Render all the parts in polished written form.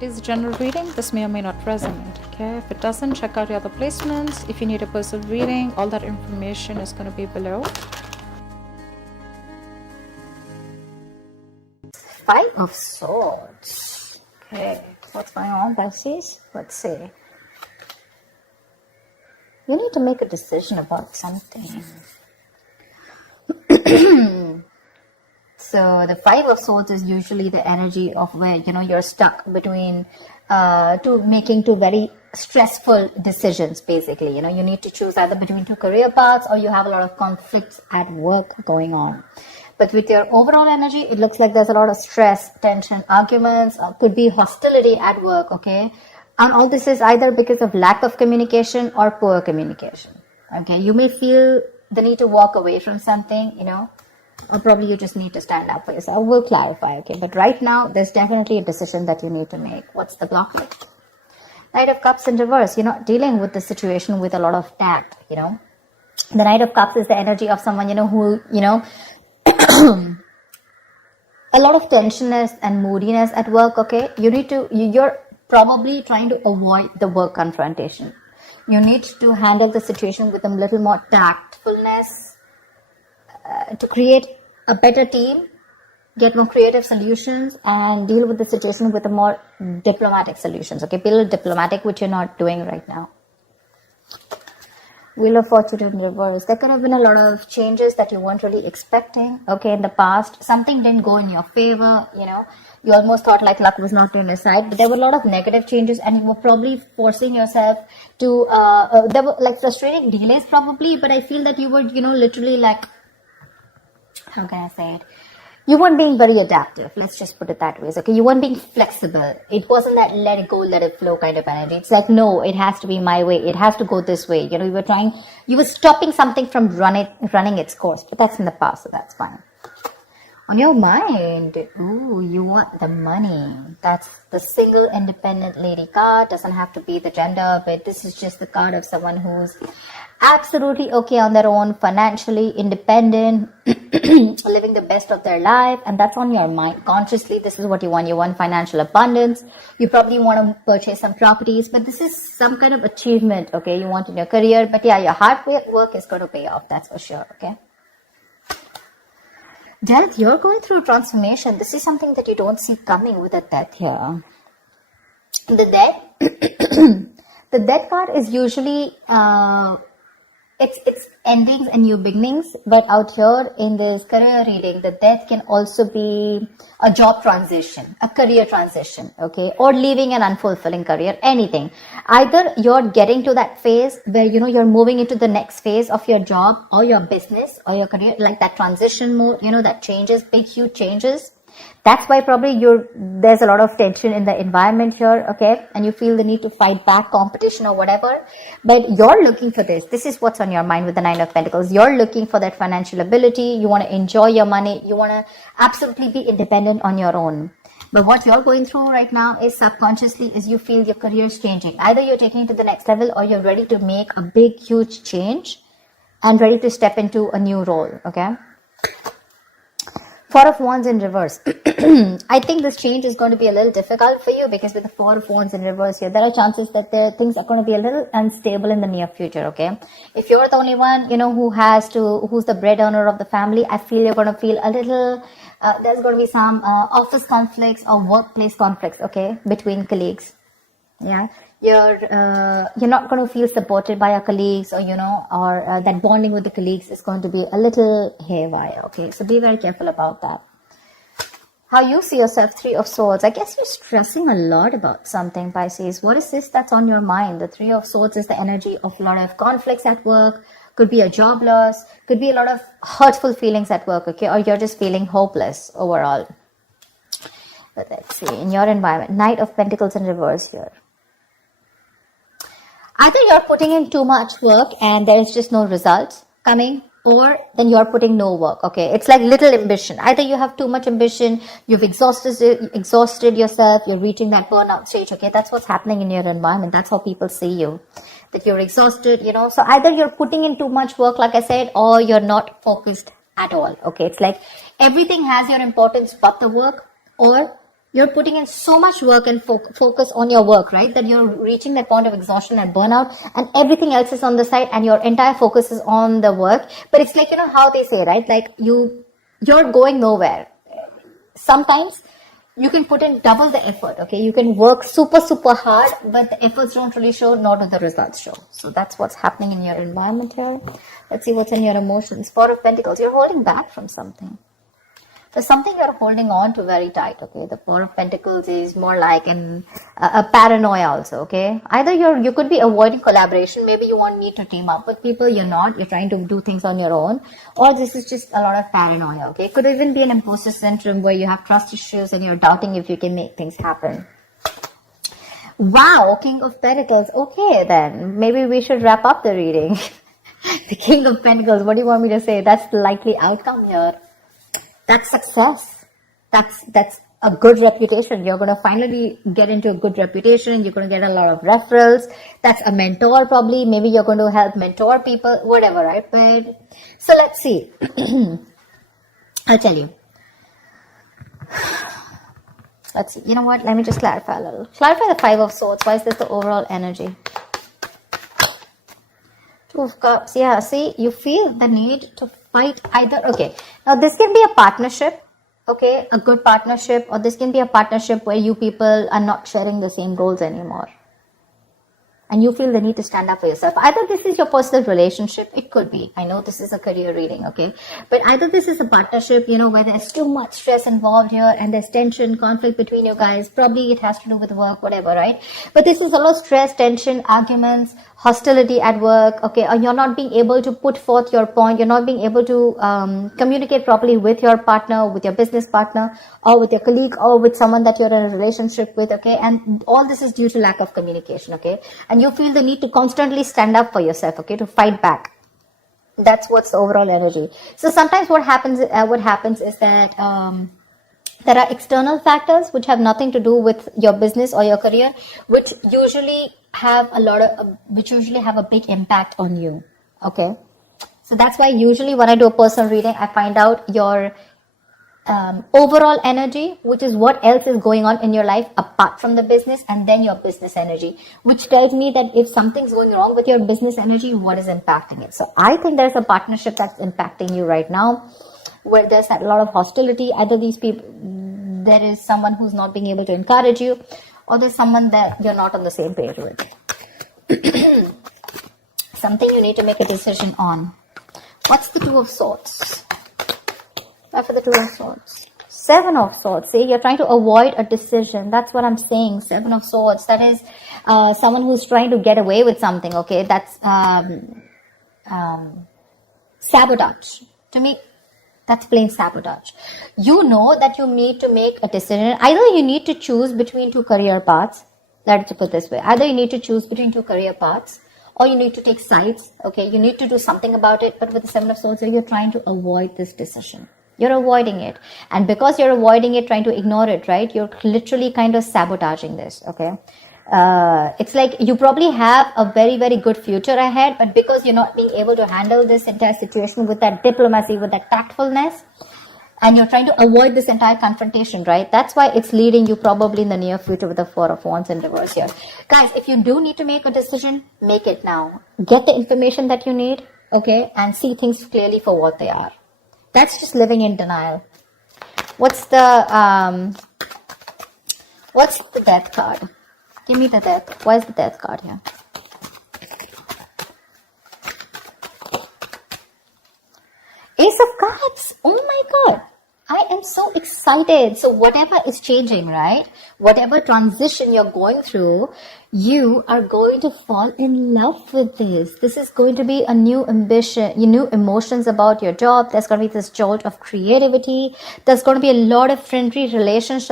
It is a general reading. This may or may not resonate. Okay, if it doesn't, check out your other placements. If you need a personal reading, all that information is going to be below. Five of Swords. Okay, what's going on, Pisces? Let's see. You need to make a decision about something. So the Five of Swords is usually the energy of where, you're stuck between making two very stressful decisions, basically. You need to choose either between two career paths, or you have a lot of conflicts at work going on. But with your overall energy, it looks like there's a lot of stress, tension, arguments, could be hostility at work, okay? And all this is either because of lack of communication or poor communication, okay? You may feel the need to walk away from something, or probably you just need to stand up for yourself. We'll clarify, okay? But right now, there's definitely a decision that you need to make. What's the blockage? Knight of Cups in reverse. You're not dealing with the situation with a lot of tact, The Knight of Cups is the energy of someone, who, a lot of tensionness and moodiness at work, okay? You're probably trying to avoid the work confrontation. You need to handle the situation with a little more tactfulness to create a better team, get more creative solutions, and deal with the situation with a more diplomatic solutions, okay? Be a little diplomatic, which you're not doing right now. Wheel of Fortune in reverse. There could have been a lot of changes that you weren't really expecting, okay, in the past. Something didn't go in your favor, You almost thought like luck was not on your side, but there were a lot of negative changes, and you were probably forcing yourself to, there were like frustrating delays probably, but I feel that you were, literally like, how can I say it? You weren't being very adaptive. Let's just put it that way. Okay, you weren't being flexible. It wasn't that let it go, let it flow kind of energy. It's like, no, it has to be my way. It has to go this way. You were stopping something from running its course, but that's in the past, so that's fine. On your mind, you want the money. That's the single independent lady card. Doesn't have to be the gender, but this is just the card of someone who's absolutely okay on their own, financially independent, living the best of their life, and that's on your mind. Consciously, this is what you want. You want financial abundance. You probably want to purchase some properties, but this is some kind of achievement, okay, you want in your career. But yeah, your hard work is going to pay off, that's for sure, okay? Death, you're going through a transformation. This is something that you don't see coming with a death here. The death, the death card is usually, it's endings and new beginnings, but out here in this career reading, the death can also be a job transition, a career transition, okay, or leaving an unfulfilling career, anything. Either you're getting to that phase where, you're moving into the next phase of your job or your business or your career, like that transition mode, that changes, big, huge changes. That's why probably there's a lot of tension in the environment here, okay? And you feel the need to fight back competition or whatever. But you're looking for this. This is what's on your mind with the Nine of Pentacles. You're looking for that financial ability. You want to enjoy your money. You want to absolutely be independent on your own. But what you're going through right now is subconsciously is you feel your career is changing. Either you're taking it to the next level or you're ready to make a big, huge change and ready to step into a new role, okay? Four of Wands in reverse. I think this change is going to be a little difficult for you because with the Four of Wands in reverse here, there are chances that things are going to be a little unstable in the near future, okay? If you're the only one, who's the bread earner of the family, I feel you're going to feel a little, there's going to be some office conflicts or workplace conflicts, okay, between colleagues. Yeah, you're not going to feel supported by your colleagues, or that bonding with the colleagues is going to be a little haywire, okay? So be very careful about that. How you see yourself, Three of Swords. I guess you're stressing a lot about something, Pisces. What is this that's on your mind? The Three of Swords is the energy of a lot of conflicts at work. Could be a job loss. Could be a lot of hurtful feelings at work, okay? Or you're just feeling hopeless overall. But let's see, in your environment, Knight of Pentacles in reverse here. Either you're putting in too much work and there's just no results coming, or then you're putting no work, okay? It's like little ambition. Either you have too much ambition, you've exhausted yourself, you're reaching that burnout stage, okay? That's what's happening in your environment. That's how people see you, that you're exhausted, So either you're putting in too much work, like I said, or you're not focused at all, okay? It's like everything has your importance but the work, or You're putting in so much work and focus on your work, right? That you're reaching that point of exhaustion and burnout, and everything else is on the side, and your entire focus is on the work. But it's like, how they say, right? Like you're going nowhere. Sometimes you can put in double the effort, okay? You can work super, super hard, but the efforts don't really show, nor do the results show. So that's what's happening in your environment here. Let's see what's in your emotions. Four of Pentacles. You're holding back from something. There's something you're holding on to very tight, okay? The Four of Pentacles is more like a paranoia also, okay? Either you could be avoiding collaboration. Maybe you want me to team up with people. You're not. You're trying to do things on your own. Or this is just a lot of paranoia, okay? It could even be an imposter syndrome where you have trust issues and you're doubting if you can make things happen. Wow, King of Pentacles. Okay, then. Maybe we should wrap up the reading. The King of Pentacles. What do you want me to say? That's the likely outcome here. That's success. That's a good reputation. You're going to finally get into a good reputation. You're going to get a lot of referrals. That's a mentor probably. Maybe you're going to help mentor people, whatever, right? But so let's see. I'll tell you. Let's see. You know what? Let me just clarify a little. Clarify the Five of Swords. Why is this the overall energy? Two of Cups. Yeah, see, you feel the need to fight either. Okay, now this can be a partnership, okay, a good partnership, or this can be a partnership where you people are not sharing the same goals anymore. And you feel the need to stand up for yourself. Either this is your personal relationship, it could be. I know this is a career reading, okay? But either this is a partnership, where there's too much stress involved here and there's tension, conflict between you guys. Probably it has to do with work, whatever, right? But this is a lot of stress, tension, arguments, hostility at work, okay? Or you're not being able to put forth your point. You're not being able to communicate properly with your partner, with your business partner, or with your colleague, or with someone that you're in a relationship with, okay? And all this is due to lack of communication, okay? And you feel the need to constantly stand up for yourself, okay, to fight back. That's what's the overall energy. So sometimes what happens is that there are external factors which have nothing to do with your business or your career, which usually have a big impact on you, okay? So that's why usually when I do a personal reading, I find out your overall energy, which is what else is going on in your life apart from the business, and then your business energy, which tells me that if something's going wrong with your business energy, what is impacting it. So I think there's a partnership that's impacting you right now, where there's a lot of hostility. Either these people, there is someone who's not being able to encourage you, or there's someone that you're not on the same page with. Something you need to make a decision on. What's the Two of Swords? For the Two of Swords. Seven of Swords. See, you're trying to avoid a decision. That's what I'm saying. Seven of Swords. That is someone who's trying to get away with something. Okay, that's sabotage. To me, that's plain sabotage. You know that you need to make a decision. Either you need to choose between two career paths. Let's put it this way. Either you need to choose between two career paths, or you need to take sides. Okay, you need to do something about it. But with the Seven of Swords, you're trying to avoid this decision. You're avoiding it. And because you're avoiding it, trying to ignore it, right? You're literally kind of sabotaging this, okay? It's like you probably have a very, very good future ahead, but because you're not being able to handle this entire situation with that diplomacy, with that tactfulness, and you're trying to avoid this entire confrontation, right? That's why it's leading you probably in the near future with the Four of Wands in reverse here. Guys, if you do need to make a decision, make it now. Get the information that you need, okay? And see things clearly for what they are. That's just living in denial. What's the Death card? Give me the Death. Why is the Death card here? Ace of Cups. Oh my God. I am so excited. So whatever is changing, right? Whatever transition you're going through, you are going to fall in love with this. This is going to be a new ambition, new emotions about your job. There's going to be this jolt of creativity. There's going to be a lot of friendly relations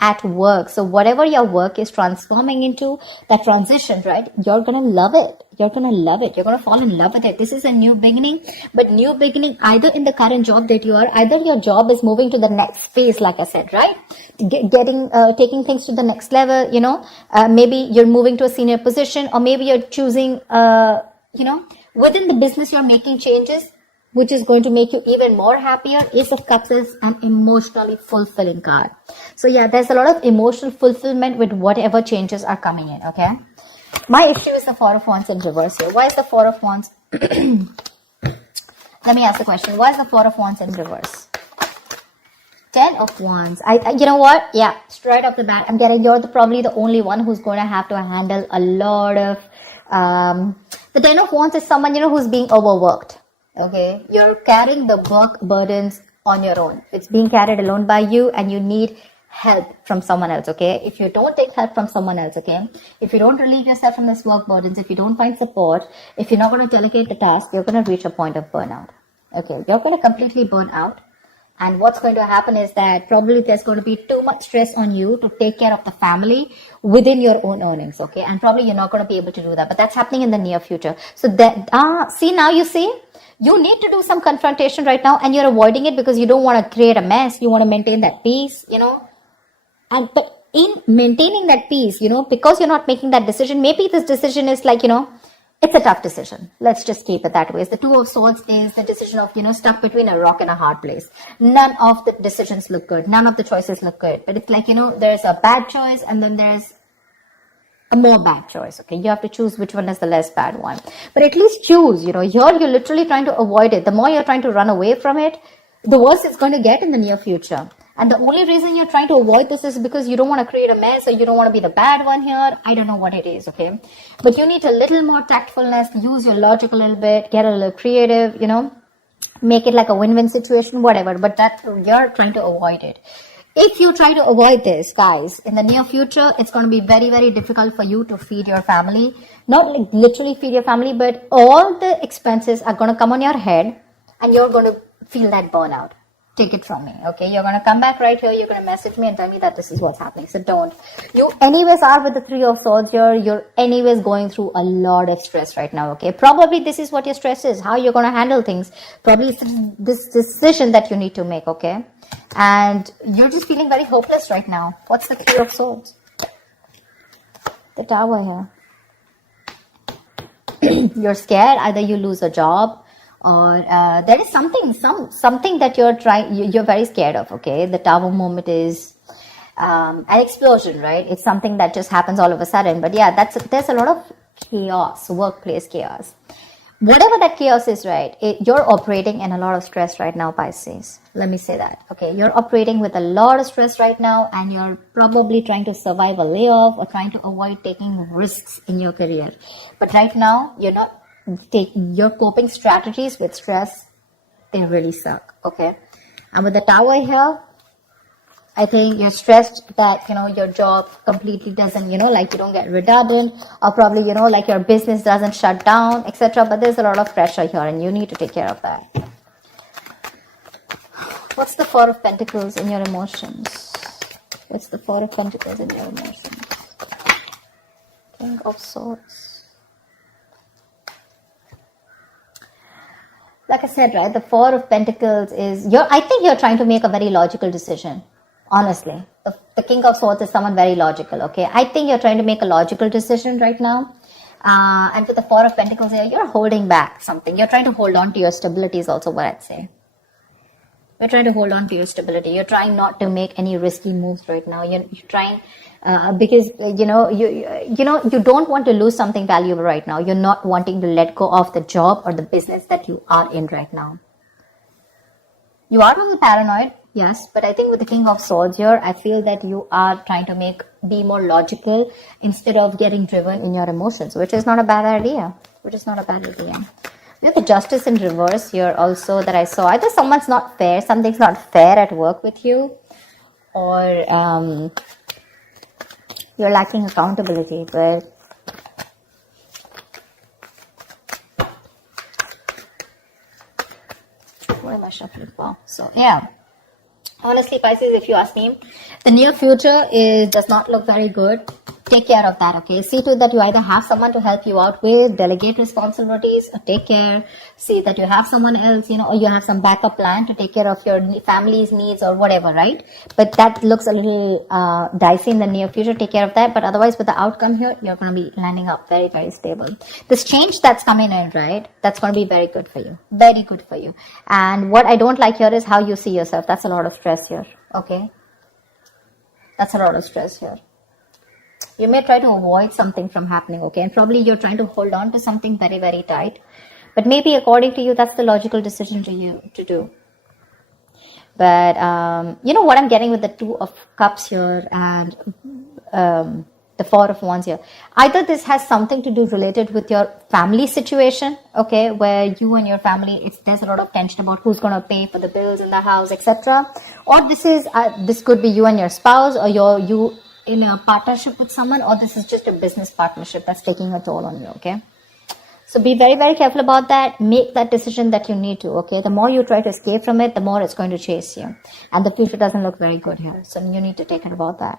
at work. So whatever your work is transforming into, that transition, right? You're going to love it. You're going to love it. You're going to fall in love with it. This is a new beginning, but new beginning either in the current job that you are, either your job is moving to the next phase, like I said, right? Taking things to the next level, maybe you're moving to a senior position, or maybe you're choosing, within the business, you're making changes. which is going to make you even more happier. Ace of Cups is an emotionally fulfilling card. So yeah, there's a lot of emotional fulfillment with whatever changes are coming in, okay? My issue is the Four of Wands in reverse here. Why is the Four of Wands? Let me ask the question. Why is the Four of Wands in reverse? 10 of Wands. You know what? Yeah, straight off the bat, I'm getting you're probably the only one who's going to have to handle a lot of... the 10 of Wands is someone, who's being overworked. Okay? You're carrying the work burdens on your own. It's being carried alone by you and you need help from someone else, okay? If you don't take help from someone else, okay? If you don't relieve yourself from this work burdens, if you don't find support, if you're not going to delegate the task, you're going to reach a point of burnout. Okay? You're going to completely burn out. And what's going to happen is that probably there's going to be too much stress on you to take care of the family within your own earnings, okay? And probably you're not going to be able to do that. But that's happening in the near future. So that, see, now you see, you need to do some confrontation right now and you're avoiding it because you don't want to create a mess. You want to maintain that peace, but in maintaining that peace, because you're not making that decision, maybe this decision is like, it's a tough decision. Let's just keep it that way. The Two of Swords is the decision of, stuck between a rock and a hard place. None of the decisions look good. None of the choices look good. But it's like, there's a bad choice and then there's a more bad choice. Okay, you have to choose which one is the less bad one. But at least choose, here you're literally trying to avoid it. The more you're trying to run away from it, the worse it's going to get in the near future. And the only reason you're trying to avoid this is because you don't want to create a mess or you don't want to be the bad one here. I don't know what it is, okay? But you need a little more tactfulness, use your logic a little bit, get a little creative, make it like a win-win situation, whatever. But that you're trying to avoid it. If you try to avoid this, guys, in the near future, it's going to be very, very difficult for you to feed your family. Not like literally feed your family, but all the expenses are going to come on your head and you're going to feel that burnout. Take it from me, okay? You're going to come back right here. You're going to message me and tell me that this is what's happening. So don't. You anyways are with the Three of Swords here. You're anyways going through a lot of stress right now, okay? Probably this is what your stress is, how you're going to handle things. Probably it's this decision that you need to make, okay? And you're just feeling very hopeless right now. What's the King of Swords? The Tower here. You're scared. Either you lose a job or there is something that you're very scared of, okay? The Tower moment is an explosion, right? It's something that just happens all of a sudden. But yeah, there's a lot of chaos, workplace chaos. Whatever that chaos is, right? You're operating in a lot of stress right now, Pisces. Let me say that, okay? You're operating with a lot of stress right now and you're probably trying to survive a layoff or trying to avoid taking risks in your career. But right now, you're not your coping strategies with stress, they really suck, okay? And with the Tower here, I think you're stressed that, your job completely doesn't, like you don't get redundant or probably, like your business doesn't shut down, etc. But there's a lot of pressure here and you need to take care of that. What's the Four of Pentacles in your emotions? What's the Four of Pentacles in your emotions? King of Swords. Like I said, right, the Four of Pentacles is, I think you're trying to make a very logical decision, honestly. The King of Swords is someone very logical, okay? I think you're trying to make a logical decision right now. And with the Four of Pentacles here, you're holding back something. You're trying to hold on to your stability is also what I'd say. You're trying to hold on to your stability. You're trying not to make any risky moves right now. You're trying... because you don't want to lose something valuable right now. You're not wanting to let go of the job or the business that you are in right now. You are a little paranoid, yes, but I think with the King of Swords here, I feel that you are trying to be more logical instead of getting driven in your emotions, which is not a bad idea. We have the Justice in reverse here also that I saw. Either something's not fair at work with you, or you're lacking accountability, but what am I shuffling for? So yeah, honestly, Pisces, if you ask me, the near future does not look very good take care of that, okay? See to that you either have someone to help you out with, delegate responsibilities, or take care. See that you have someone else, or you have some backup plan to take care of your family's needs or whatever, right? But that looks a little dicey in the near future. Take care of that. But otherwise, with the outcome here, you're going to be landing up very, very stable. This change that's coming in, right? That's going to be very good for you. Very good for you. And what I don't like here is how you see yourself. That's a lot of stress here, okay? That's a lot of stress here. You may try to avoid something from happening, okay? And probably you're trying to hold on to something very, very tight. But maybe according to you, that's the logical decision to do. But, what I'm getting with the Two of Cups here and the Four of Wands here. Either this has something to do related with your family situation, okay? Where you and your family, there's a lot of tension about who's going to pay for the bills in the house, etc. Or this could be you and your spouse, or you in a partnership with someone, or this is just a business partnership that's taking a toll on you, okay? So be very, very careful about that. Make that decision that you need to, okay? The more you try to escape from it, the more it's going to chase you. And the future doesn't look very good here. So you need to take care about that.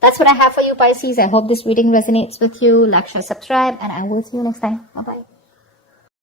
That's what I have for you, Pisces. I hope this reading resonates with you. Like, share, subscribe, and I will see you next time. Bye-bye.